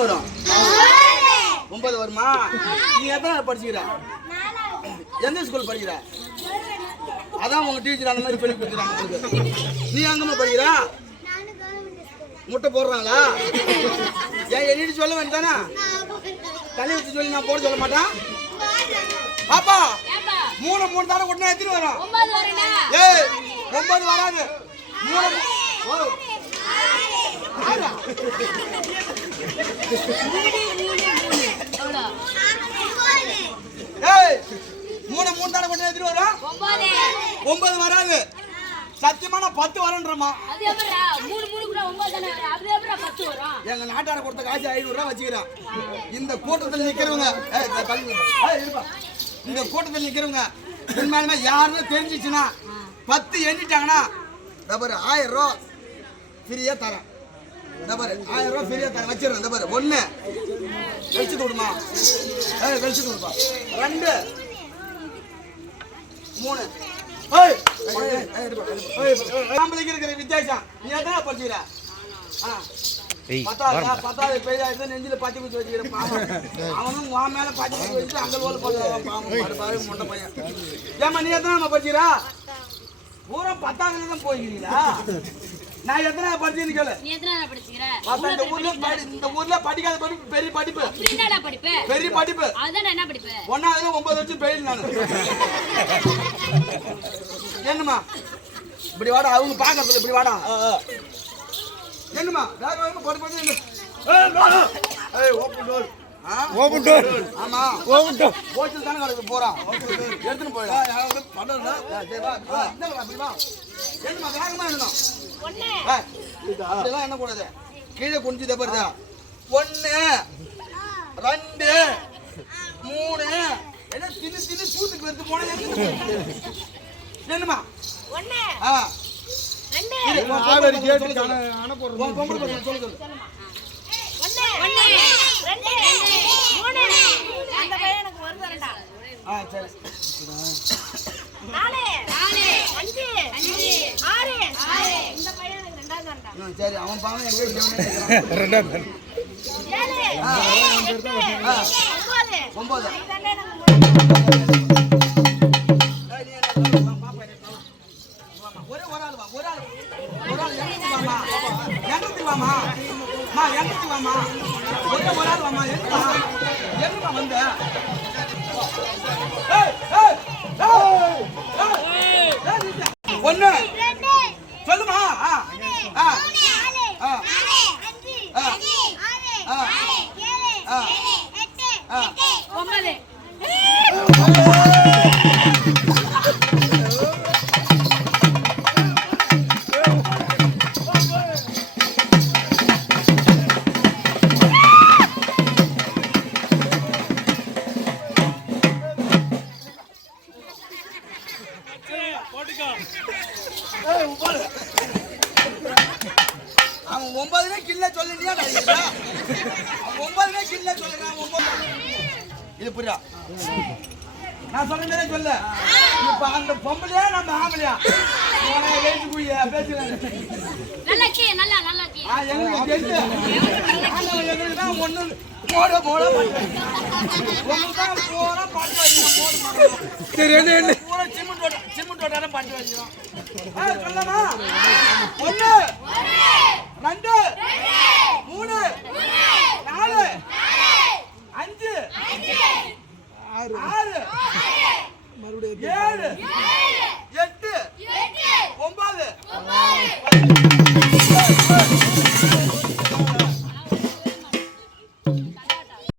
வரும் 9 வருமா? நீ எத்தனை படிச்சுக்கிற? எந்த ஸ்கூல் படிக்கிற? அதான் உங்க டீச்சர் அந்த மாதிரி சொல்லி கொடுக்குறாங்க உங்களுக்கு. நீ அங்கம்மா படிக்கிற? முட்டை போடுறாங்களா? ஏன் என்கிட்ட சொல்ல வேண்டானா? தலை வச்சு சொல்லி நான் போட சொல்ல மாட்டேன். பாப்பா 3 தானே உடனே எத்தனை வரும்? 9 வராது. 3 தானே உடனே எத்தனை வரும்? 9 வராது. சத்தியமான 10 வரன்றமா? எங்க நாட்டார கொடுத்த காசு 500 ரூபாய் வச்சுக்கிறான். இந்த கூட்டத்தில் நிக்கிறவங்க இந்த கூட்டத்தில் நிக்கிறவங்க உண்மையாலுமே யாருன்னு தெரிஞ்சிச்சுன்னா 10 எண்ணிட்டாங்கன்னா 1000 ரூபா ஃப்ரீயா தரேன். 1000 ரூபா ஃப்ரீயா தரேன் வச்சிடறேன். 1 வெளிச்சு விடுமா? வெளிச்சு விடுப்பா. 2 3 இருக்கிற வித்தியாசம். நீ எத்தனை படிச்சுக்கிற? 10வது பெரிய நெஞ்சில பச்சை குச்சி வச்சுக்கிறேன். அவனும் உன் மேல பச்சை குச்சி வச்சு அங்க போல முண்டை பையன். ஏமா நீ எத்தனை படிச்சுக்கிறா? பூரா 10வது தான் போய்க்கிறீங்களா? நான் எத்தனை படிச்சுன்னு கேளு. இந்த ஊர்ல படிக்காத பெரிய படிப்பு. பெரிய படிப்பு 1வது 9 வருஷம் பெயில். நான் என்னமா இப்படி வாடா, அவங்க பாக்கிறதுல இப்படி வாடா. என்னமா ஓபன் டோர். ஆமா ஓபன் டோர். ஹோட்டல் தான கரெக்ட் போறா. எடுத்துட்டு போய்டா. யாராவது பண்ணறா? சரி வா. அப்படி வா. என்னமா வேகமா என்னணும்? 1 இதெல்லாம் என்ன கூடாது. கீழே குனிஞ்சு தப்பறதா. 1 2 3 என்ன தின்னு சூத்துக்கு வந்து போனா என்னமா? 1 2 ஆவரி கேட் அன போறோம். பொம்பளை பசங்க சொல்லு. 1 2 3 அந்த பையன் எனக்கு வருதறடா. சரி. 4 5 6 இந்த பையன் எனக்கு ரெண்டாவது வரடா. சரி அவன் பாவம் எங்க ஜெவனே ரெண்டாவது. 7 8 9 இதெல்லாம் எனக்கு ஒண்ணு சொல்லுமா? அவன் 9 கில்ல சொல்லிட்டியா? 9 கில்ல சொல்றான். இது புரியா? நான் சொல்ற மாதிரி சொல்ல. இப்ப அந்த பொம்பளையா நம்ம ஆம்பளையா? உனே வெயிட் குய்யா பேசுறாங்க. நல்லா எங்களுக்கு தெரியும். எங்களுக்கு தான் ஒண்ணு போட ஒண்ணுதான் போற பாட்டு வைக்கணும். சரி என்ன பூரா சிமெண்ட் ஓட்டான பாட்டு வைக்கணும். சொல்லமா? 1 2 3 4 5 6 மறுபடியும் 7 8 9